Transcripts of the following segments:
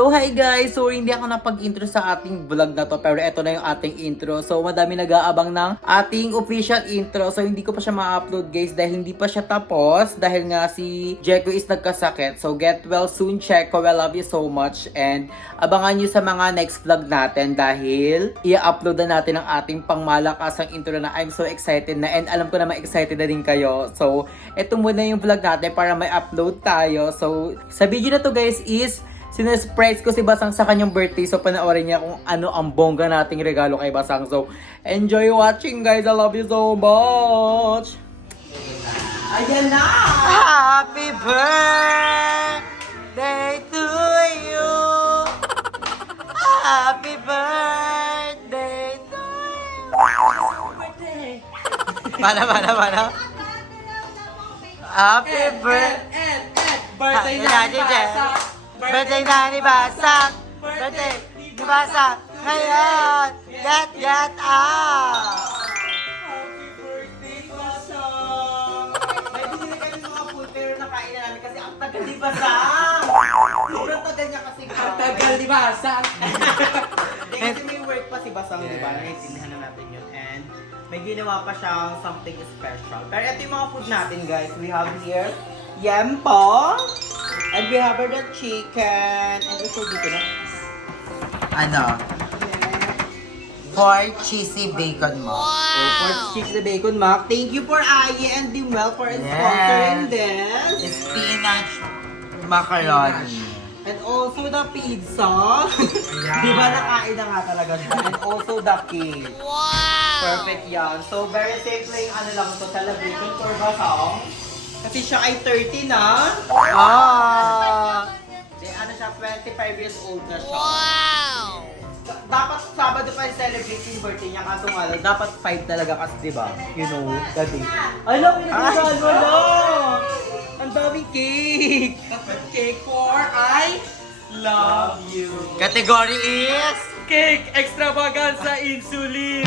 So hi guys! So hindi ako napag-intro sa ating vlog na to, pero eto na yung ating intro. So madami nag-aabang ng ating official intro. So hindi ko pa siya ma-upload guys dahil hindi pa siya tapos. Dahil nga si Jeko is nagkasakit. So get well soon, Jeko. I love you so much. And abangan nyo sa mga next vlog natin dahil i-upload na natin ang ating pangmalakasang intro na I'm so excited na. And alam ko na ma-excited na din kayo. So eto muna yung vlog natin para may upload tayo. So sa video na to guys is sinesurprise ko si Basang sa kanyang birthday. So panoorin niya kung ano ang bongga nating regalo kay Basang. So enjoy watching guys. I love you so much. Ayan na! Happy birthday to you! Happy birthday to you! Mana? Happy birthday! Birthday na ni Basang! Birthday na ni Basang! Birthday ni Basang! Ngayon! Get out! Happy birthday, Basang! May binili kami mga food pero nakain na namin kasi ang tagal ni Basang! Sobrang tagal niya kasi. Ang tagal ni Basang! Hindi kasi may work pa si Basang, di ba? Naiintindihan na natin yun. And may ginawa pa siyang something special. Pero ito yung mga food natin guys. We have here yempo. And we have the chicken. And also dito na. Ano? For cheesy bacon mac. So, for cheesy bacon mac. Thank you for Aye and Dimwell for sponsoring this. Spinach macaroni. And also the pizza. Di ba nakain na nga talaga siya? And also the cake. Wow! Perfect yan. So very simple yung ano lang ito, celebration for Basang. Kasi siya ay 30 na. Ano siya, 25 years old na siya. Wow! Dapat Sabado pa yung celebrate yung birthday niya. Kaso nga lang, dapat 5 talaga kasi diba? You know, the day. Ay, lang, pinagkasahan mo lang! Ang daming cake! Cake for I love you! Category is... Cake extravaganza insulin!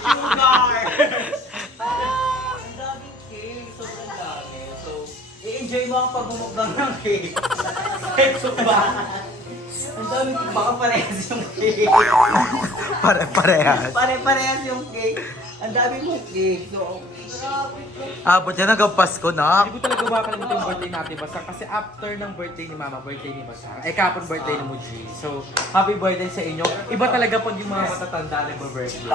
Sugar! Ang daming cake. Sobrang dami. So, i-enjoy mo ang pagmumukbang ng cake. Sexo ba? Ang daming cake. Baka parehas yung cake. Pare-parehas. Pare-parehas yung cake. Ang dami mong cake. So, Abot yan hanggang Pasko na. Hindi ko talaga makakalimutan yung birthday natin, Basang. Kasi after ng birthday ni Mama, birthday ni Basang. Kapon birthday ni Muji. So, happy birthday sa inyo. Iba talaga pag yung mga matatanda nag-birthday.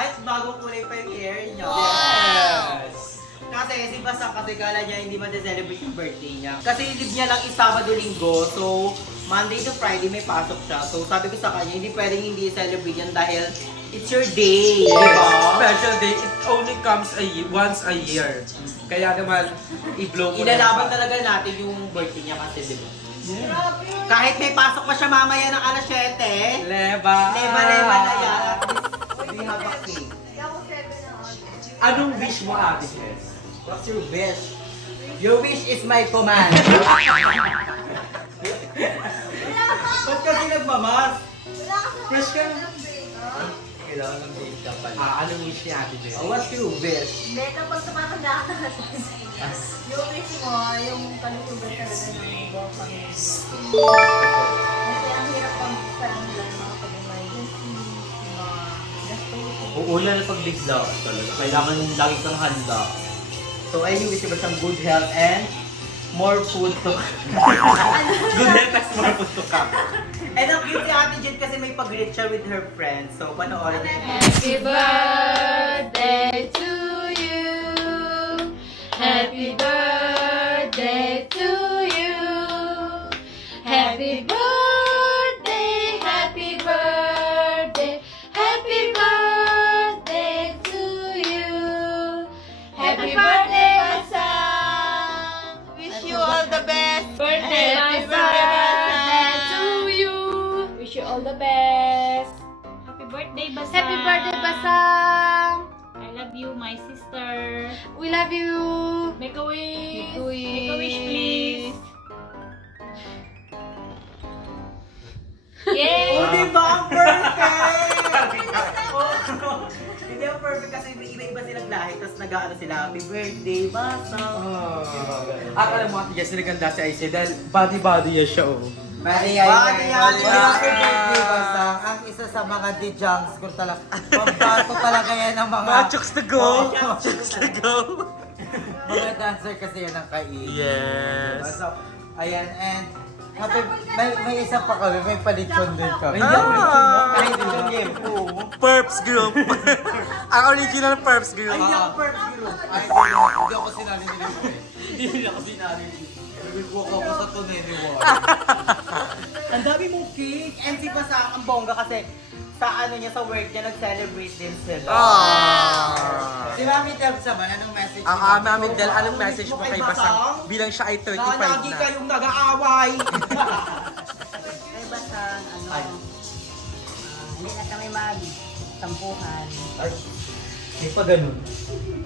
ay, bagong kulay pa yung hair niya. Yes! Kasi si Basang kasi kala niya hindi ma-celebrate yung birthday niya. Kasi leave niya lang is Sabado-Linggo. So, Monday to Friday may pasok siya. So, sabi ko sa kanya, hindi pwedeng hindi celebrate yan dahil it's your day. Yes, Diba? special day. It only comes once a year. Kaya naman, i-blow ko Ilalaban talaga natin yung birthday niya kasi, diba? Kahit may pasok pa siya mamaya ng alas 7, Leba! leba na yan. We have a cake. Anong wish mo, Ate Jess? What's your wish? Your wish is my command. Ba't kasi nagmamas? Fresh ka? Kailangan ng date ka pala. Anong wish ni Ate Jess? What's your wish? Hindi, kapag tumatanda ka na yung wish mo, yung kalusugan talaga ng buong pamilya. Kasi ang hirap pang stand lang mga pag-emergency, mga gastusin. Uuna na pagbigla talaga. Kailangan lagi kang handa. So I wish you some good health and more food to Good health as more food to come. And ang cute si Ate Jen kasi may pag-greet siya with her friends. So panoorin niyo. Happy birthday to you. Happy birthday to you. Happy birthday, happy birthday, happy birthday to you. Happy birthday, Basang. Wish you all the best. Birthday, Happy Basang. birthday to you. Wish you all the best. Happy birthday, Basang. Happy birthday, Basang. I love you, my sister. We love you. Make a wish. Make a wish. Make a wish, please. Yay! Oh, di ba? Ang perfect! Oh, hindi ang perfect kasi iba-iba silang lahi, tapos nag-ano sila happy birthday, basa. At alam mo, Ate Jess, naganda si Aisha dahil body-body yan siya, oh. Happy birthday, basa. Ang isa sa mga D-Junks ko talaga. Pambato talaga yan ng mga... Chooks to go! Chooks to go! Mga dancer kasi yan ang kai. Yes! So, ayan, and may isa pa kami, may palitson din kami. Ah! Ay, Perps group! Ang original Perps group. hindi ako Perps group. Ay, hindi ako sinali nila. Hindi ako sinali. Nag-walk ako sa Toneri Wall. Ang dami mong cake. MC pa sa ang bongga kasi sa ano niya, sa work niya, nag-celebrate din sila. Ah! Si Mami Telps naman, anong message Ang niyo? Mami Del, anong message mo kay Basang? Bilang siya ay 35 Na lagi na. kayong nag-aaway. Kay Basang, hindi na kami mag-tampuhan. Ay, hindi pa ganun.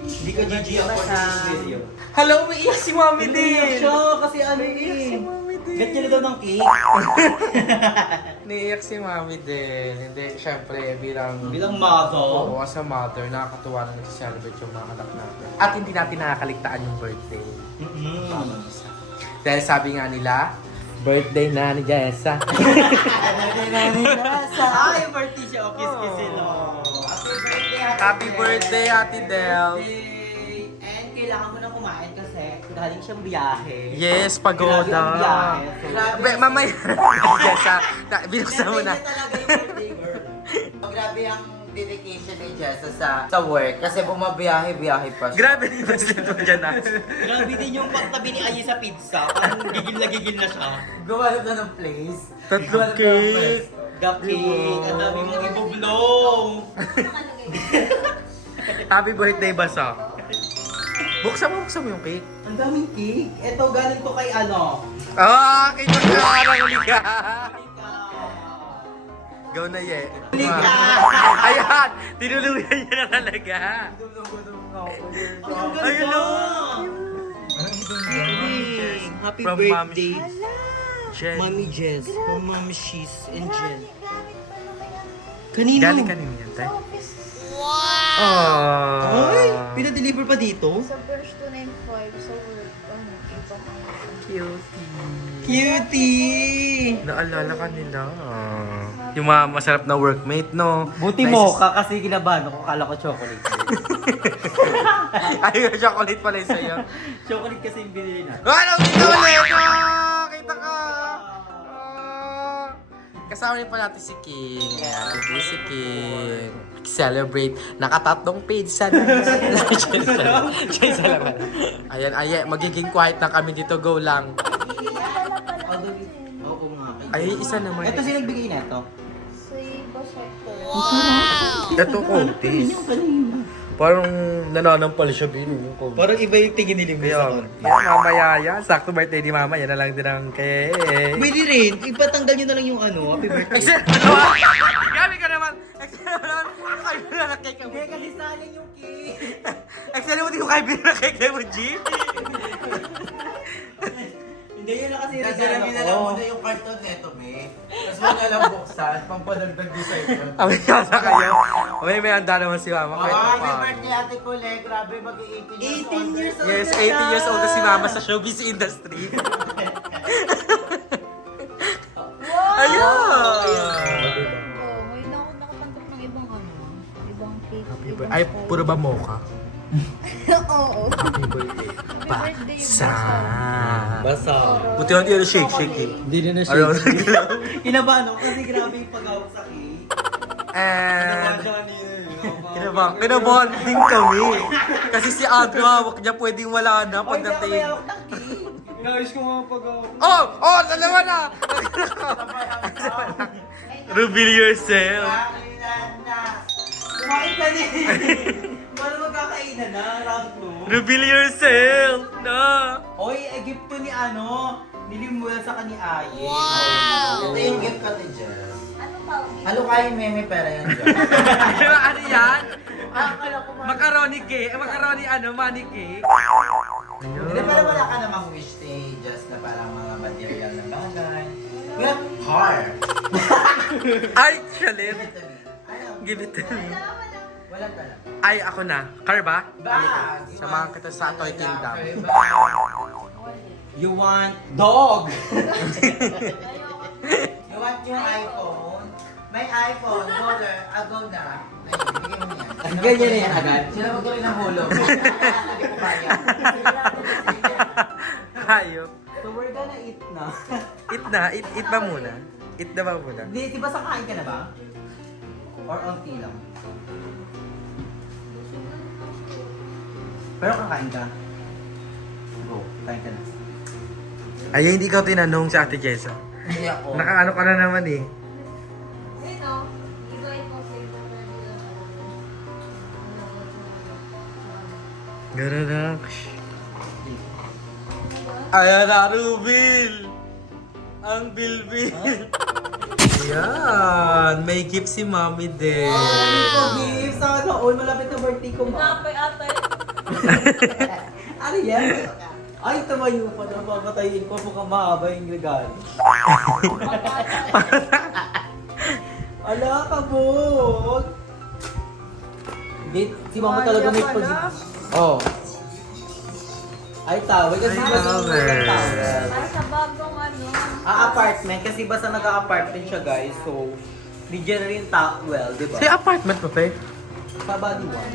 Hindi ka GG ako sa video. Hello, umiiyak si Mami Hindi Del! siya kasi ano eh. Ganyan na daw ng cake. Naiiyak si Mami Del. Hindi, syempre, bilang Bilang mother. Oo, as a mother, nakakatuwa na nag-celebrate yung mga anak natin. At hindi natin nakakaligtaan yung birthday. Dahil sabi nga nila, birthday na ni Jessa. Ay, birthday siya. Okay, sila. Happy birthday, Happy birthday, Ate Del. And kailangan mo na kumain kasi galing siyang biyahe. Yes, Grabe pagoda. ang biyahe. So, Mamaya, Jessa, binukasan mo na. Ganyan talaga yung birthday girl. Grabe ang dedication ni Jessa sa work kasi bumabiyahe-biyahe pa siya. Grabe na yung president mo dyan, Nats. Grabe din yung pagtabi ni Ayi sa pizza. Parang gigil na siya. Gumanap na ng place. Tatlong Gumanap na ng cake. place. Cake. Ang dami mong ibublong. Happy birthday, Basa. Buksan mo yung cake. Ang daming cake. Ito galing to kay ano. Ah, kita ka! Nanguli ka! Go na, ye. Ayan! Tinuluyan niya na talaga. Ayun o! Happy From birthday, Jen. Mami Jess. From Mami She's and Jen. Kanino? Galing kanina yan, tay. Wow! Ay, pinadeliver pa dito? Sa Birch 295, sa work, ibang Cutie! Cutie! Naalala ka nila. Yung mga masarap na workmate, no? Buti mo ka kasi kinabahan ako. Kala ko chocolate. Ay, chocolate pala yung sa'yo. Chocolate kasi yung binili na. Ano? Kita ulit! Ah, kita ka! Ah. Kasama rin pala natin si King. Ayan, hindi si King. Celebrate. Nakatatlong page sa Chase lang. Ayan, ayan. Magiging quiet na kami dito. Go lang. Oo nga. Ay, isa naman. Ito sino nagbigay na ito? si Boss Hector. Ito, kontis. Parang nananampal siya, Bino. Parang iba yung tingin nila mo sa Kaya, kon. mamaya yan. Sakto birthday ni Mama. Yan na lang din ang cake. Pwede rin. Ipatanggal nyo na lang yung ano. Happy birthday. Grabe ka naman! Excel mo naman! Ano kayo na cake mo? Hindi kasi sayang yung cake. Excel mo, di ko kayo na cake mo, G? Hindi yun na kasi Nasalamin na lang muna yung carton neto, me. Tapos mo na lang buksan, pampadagdag din sa inyo. Amiyasa kayo. May handa naman si Mama. Kahit Happy pa. birthday, Ate Kule. Grabe, mag-18 years 18 years old old. Yes, na 80 siya. years old na si Mama sa showbiz industry. Ayun! Oh, ngayon na ako nakatanggap ng ibang ibang cake. ibang Ay, phone. puro ba mocha? Oo. Happy birthday. Happy birthday yung Sa. Basta. Buti natin yung shake eh. Hindi na Ano? Kinabahan ako kasi grabe yung pag-awak sa cake. And... Kinabahan din kami. Kasi si Adro, hawak niya pwedeng wala na Ay, hindi ako may pagdating. hawak ng cake. Nais ko mga pag-awak. Oh! Dalawa na! Reveal yourself. Kumain ka din. Paano magkakainan na? Round 2. Reveal yourself! Na! Oy, gift to ni ano, nilimula sa kani Aye. Ito yung gift ka ni Jess. Ano pa? Halo kayo, meme, pera yan dyan. Ano yan? Akala ko Macaroni cake? Macaroni money cake? Hindi, pero wala ka namang wish ni Jess na parang mga material na bagay. We have car. Ay, chalit. Give it to me. Give it to me. Wala talaga. Ay, ako na. Car ba? Ba? Samahan kita sa Toy Kingdom. You want dog? You want yung iPhone? May iPhone, holder, go na. Ay, bigyan mo yan. Ganyan na yan agad. Sila magtuloy ng hulog. Hindi ko kaya. Hayop. So we're gonna eat na. Eat na. Eat ba muna? Eat na ba muna? Di ba sakain ka na ba? Or onti lang? Pero kakain ka. Go, kain ka na. Ay, hindi ko tinanong si Ate Jessa. Hindi ako. Nakaano ka na naman eh. Ito, ito ay po Gano'n na. Ayan na, Rubil! Ang bilbil! Ayan! May gift si Mami din. Gift! Sana all malapit na birthday ko ma. Apay. Ano yan? Ay, tumayo pa na papatayin ko mukhang mahaba yung regalo. Ala ka, Bog! Si Mama talaga may pag... Oh. Ay, tawag. Kasi Ay, basta tawag. tawag. Para sa bagong ano. Apartment. Kasi basta nag-apartment siya, guys. So, di dyan na rin well, di ba? Sa apartment mo, Pe? Sa body one.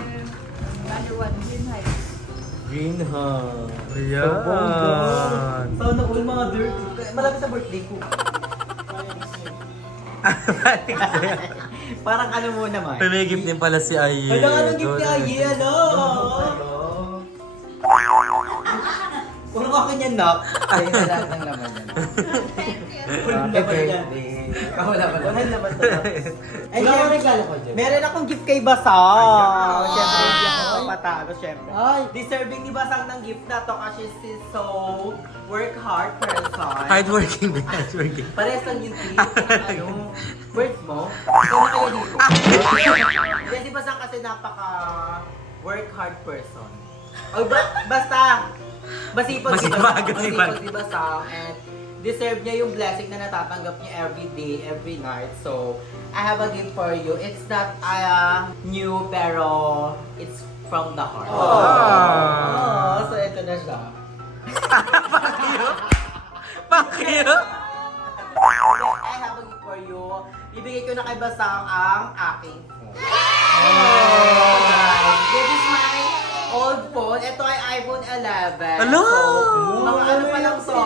Ano one, Green Heights. Green Hub. Ayan! Sana all mga dirty. Malapit na birthday ko. Parang ano mo naman. May gift din pala si Aye. Wala ka ng gift ni Aye, ano? Puro ka kanya nak. Ayun na lahat ng laman yan. Walang Happy laman yan. birthday. Wala ba Walang laman to. Ay, Wala akong syempre, regalo ko dyan. meron akong gift kay Basang. Syempre, hindi ako Ay. patalo, syempre. Ay. Deserving ni Basang ng gift na to kasi she's so work hard person. Hardworking ba? Hardworking. Parehas lang yung tip. Ano, words mo. Ikaw na kaya dito. Kasi Basang kasi napaka work hard person. O basta, masipag si Basang and deserve niya yung blessing na natatanggap niya every day, every night. So, I have a gift for you. It's not new pero it's from the heart. Oh, so ito na siya. Bakit? I have a gift for you. Ibigay ko na kay Basang ang aking phone. This is my old phone. Ito ay iPhone 11. Hello! So, mga ano pa lang to.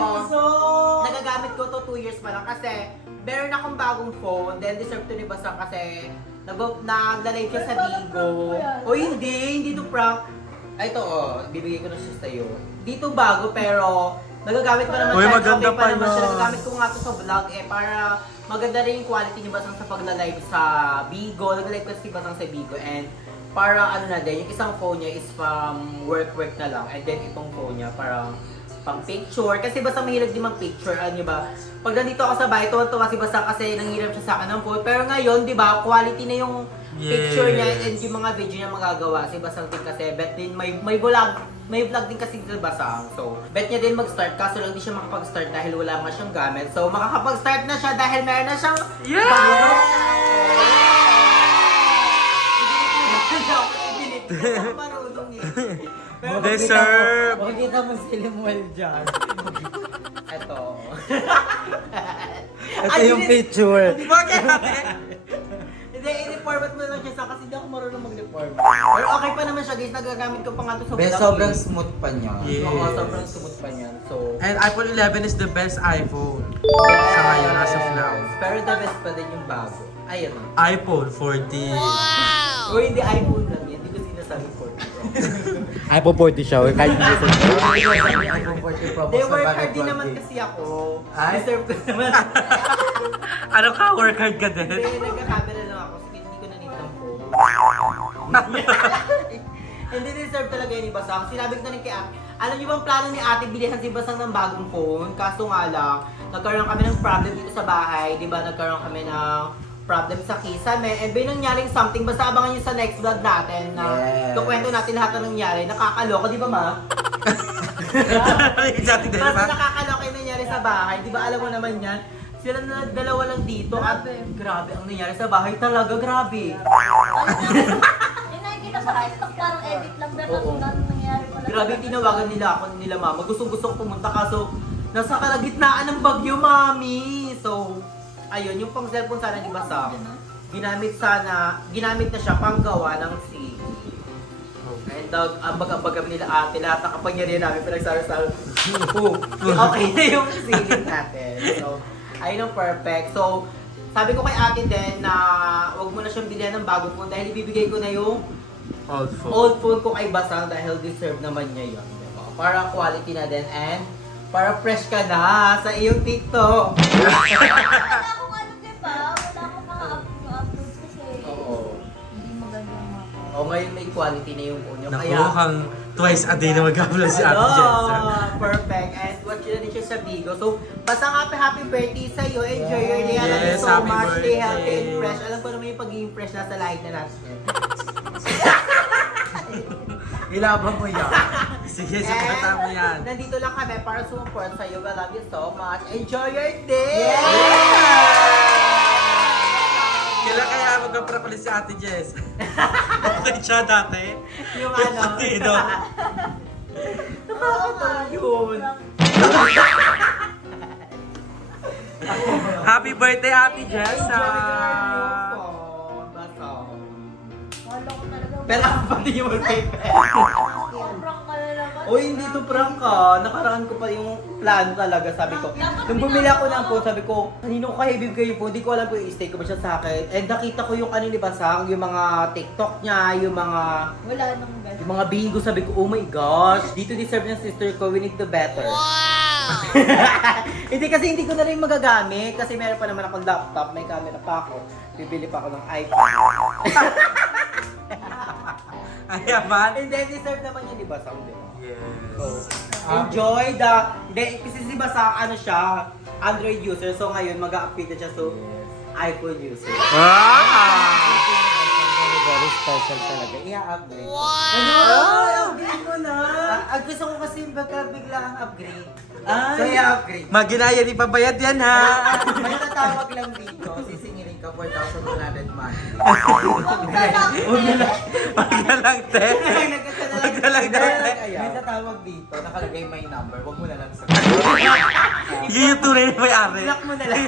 Nagagamit ko to 2 years pa lang kasi meron akong bagong phone. Then deserve to ni Basang kasi nagla-live siya sa Bigo. O hindi to prank. Ay, ito bibigay ko na siya sa'yo. Dito bago pero nagagamit pa naman Uy, siya. maganda Okay pa naman siya. yan. Nagagamit ko nga to sa vlog para maganda rin yung quality ni Basang sa pagla-live sa Bigo. Nagla-live kasi Basang sa Bigo and para ano na din, yung isang phone niya is from work na lang and then itong phone niya parang pang picture. Kasi basta mahilig din mang picture, ano ba? Pag nandito ako sa bahay, tuwan-tuwa si Basta kasi nanghiram siya sa akin ng phone. Pero ngayon, di ba, quality na yung picture niya and yung mga video niya magagawa. Si Basang din kasi, bet din may vlog din kasi si Basang. So, bet niya din mag-start, kaso lang di siya makapag-start dahil wala nga siyang gamit. So, makakapag-start na siya dahil meron na siyang Kasi ako marunong eh. Pero Deserve! Makikita mo si Limuel dyan. Ito. Ito yung picture. Bakit? Hindi, i-reformat mo lang siya sa kasi hindi ako marunong mag-reform. Pero okay pa naman siya guys, nagagamit ko pa nga to sa Be, vlog. sobrang smooth pa niya. Yeah. Oo, sobrang smooth pa niyan. So, And iPhone 11 is the best iPhone. yes. Sa ngayon, as of now. Pero the best pa din yung bago. Ayun. iPhone 14. O hindi iPhone lang yan, hindi ko sinasabi 40 Pro. iPhone 40 siya. Kahit hindi sa iPhone 40 Pro They work hard din naman kasi ako. Ay? Deserve ko naman. Ano ka? Work hard ka din? Hindi, nagka-camera lang ako. Sige, hindi ko na need ng phone. Hindi deserve talaga yun ni Basang. Sinabi ko na rin kay Ate. Alam niyo bang plano ni Ate bilihan si Basang ng bagong phone? Kaso nga lang, nagkaroon kami ng problem dito sa bahay. Di ba nagkaroon kami ng problem sa kisame. And may nangyaring something. Basta abangan niyo sa next vlog natin na Yes. kukwento natin lahat ng nangyari. Nakakaloka, di ba ma? Exactly, di Basta ba? nakakaloka yung nangyari sa bahay. Di ba alam mo naman yan? Sila na dalawa lang dito at grabe ang nangyari sa bahay talaga, grabe. Yung nakikita Parang edit lang na Oo. nangyayari pala. Grabe, tinawagan nila ako nila mama. Gusto ko pumunta kaso nasa kalagitnaan ng bagyo, mami. So, ayun, yung pang cellphone sana ni Basang, ginamit na siya panggawa ng CD. And ambag-ambag nila ate, lahat ng kapangyarihan namin pinagsaro-saro. Okay na yung ceiling natin. So, ayun ang perfect. So, sabi ko kay ate din na wag mo na siyang bilhin ng bagong phone dahil ibibigay ko na yung old phone ko kay Basang dahil deserve naman niya yun. Diba? Para quality na din and para fresh ka na sa iyong TikTok. Wala akong ano, diba? Wala akong mga uploads kasi Oo. hindi maganda yung mga O ngayon may quality na yung phone niyo. Naku, hang twice a day na mag-upload si Ate Jessa. Perfect. And watch yun na din siya sa Bigo. So, basta happy birthday sa'yo. Enjoy your day. I love you Yes, so happy much. Stay healthy and birthday. fresh. Alam ko naman yung pagiging fresh nasa light na natin. Ilaban mo yan. Sige, supportan mo yan. Nandito lang kami para support sa'yo. I love you so much. Enjoy your day! Kailan kaya magka-prank si Ate Jess? Okay siya dati. Yung ano. Partido. Nakakatawa yun. Happy birthday, Ate Jess! Enjoy your phone. Basta. Wala ko talaga. Pero ako pati yung wallpaper. Sobrang ka na naman. Uy, hindi to prank ka. Nakaraan ko pa yung plano talaga, sabi ko. Nung bumili ako ng phone, sabi ko, kanino ko kaya ibibigay yung phone? Hindi ko alam kung i-stay ko ba siya sa akin. And nakita ko yung ano ni Basang, yung mga TikTok niya, yung Wala nang ganun. mga bigo. Sabi ko, oh my gosh, dito deserve ng sister ko, we need to better. Hindi kasi hindi ko na rin magagamit kasi meron pa naman akong laptop, may camera pa ako. Bibili pa ako ng iPhone. Ayaman. And then deserve naman yun, di ba, Sam? Di ba? Yes. So, enjoy the... Hindi, kasi si Basa, ano siya, Android user. So ngayon, mag-upgrade na siya. So, iPhone user. Wow! Very special talaga. I-upgrade. Ano? Ay, upgrade mo na! Ang gusto ko kasi bigla ang upgrade. Ay! So, i-upgrade. Maginaya, di pabayad yan ha! May tatawag lang dito, sisingirin ka 4,100 monthly. Wag na lang, te! Wag na lang, te! May tatawag dito, nakalagay my number, wag mo na lang sa Yun yung tunay na may-ari. Block mo na lang.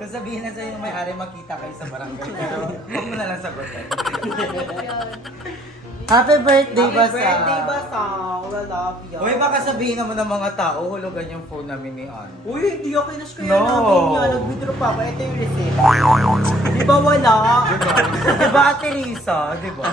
Sasabihin na sa'yo yung may-ari, makita kayo sa barangay, pero wag mo na lang sagutin. Happy birthday, Happy birthday, Basa! I love you. Uy, baka sabihin naman ng mga tao, hulugan yung phone namin ni Ann. Uy, hindi ako kinas kaya No. namin yan. Nag-withdraw pa ako. Ito yung receipt. Di ba wala? Diba, Ate Risa? Diba?